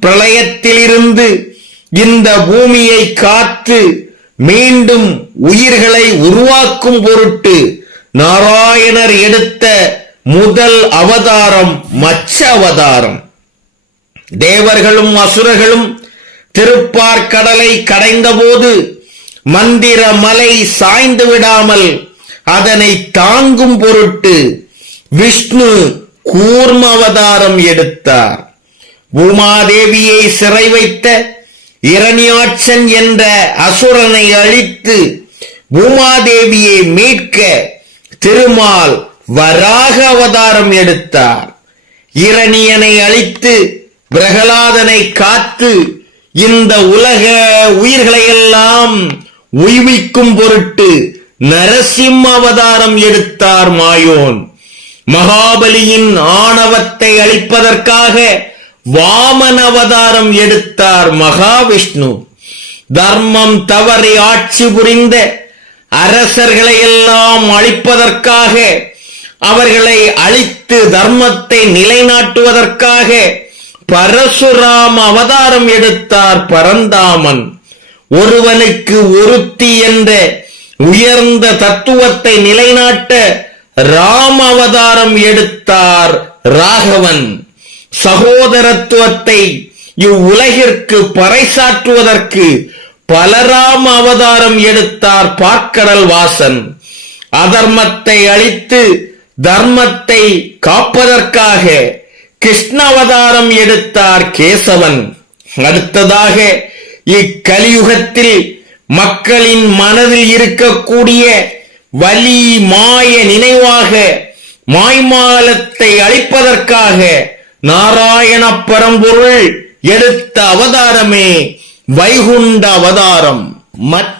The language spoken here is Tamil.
பிரளயத்திலிருந்து இந்த பூமியை காத்து மீண்டும் உயிர்களை உருவாக்கும் பொருட்டு நாராயணர் எடுத்த முதல் அவதாரம் மச்ச அவதாரம் தேவர்களும் அசுரர்களும் திருப்பார்கடலை கடைந்தபோது மந்திர மலை சாய்ந்து விடாமல் அதனை தாங்கும் பொருட்டு விஷ்ணு கூர்ம அவதாரம் எடுத்தார். பூமாதேவியை சிறை வைத்த இரணியாட்சன் என்ற அசுரனை அழித்து பூமாதேவியை மீட்க திருமால் வராக அவதாரம் எடுத்தார். இரணியனை அழித்து பிரகலாதனை காத்து இந்த உலக உயிர்களையெல்லாம் உய்விக்கும் பொருட்டு நரசிம்ம அவதாரம் எடுத்தார் மாயோன். மகாபலியின் ஆணவத்தை அழிப்பதற்காக வாமன் அவதாரம் எடுத்தார் மகாவிஷ்ணு. தர்மம் தவறி ஆட்சி புரிந்த அரசர்களை எல்லாம் அழிப்பதற்காக அவர்களை அழித்து தர்மத்தை நிலைநாட்டுவதற்காக பரசுராம அவதாரம் எடுத்தார் பரந்தாமன். ஒருவனுக்கு ஒருத்தி என்ற உயர்ந்த தத்துவத்தை நிலைநாட்ட ராம் அவதாரம் எடுத்தார் ராகவன். சகோதரத்துவத்தை இவ்வுலகிற்கு பறைசாற்றுவதற்கு பலராம் அவதாரம் எடுத்தார் பார்க்கடல் வாசன். அதர்மத்தை அழித்து தர்மத்தை காப்பதற்காக கிருஷ்ண அவதாரம் எடுத்தார் கேசவன். அடுத்ததாக இக்கலியுகத்தில் மக்களின் மனதில் இருக்கக்கூடிய வலி மாய நினைவாக மாய்மாலத்தை அழிப்பதற்காக நாராயண பரம்பொருள் எடுத்த அவதாரமே வைகுண்ட அவதாரம். மற்ற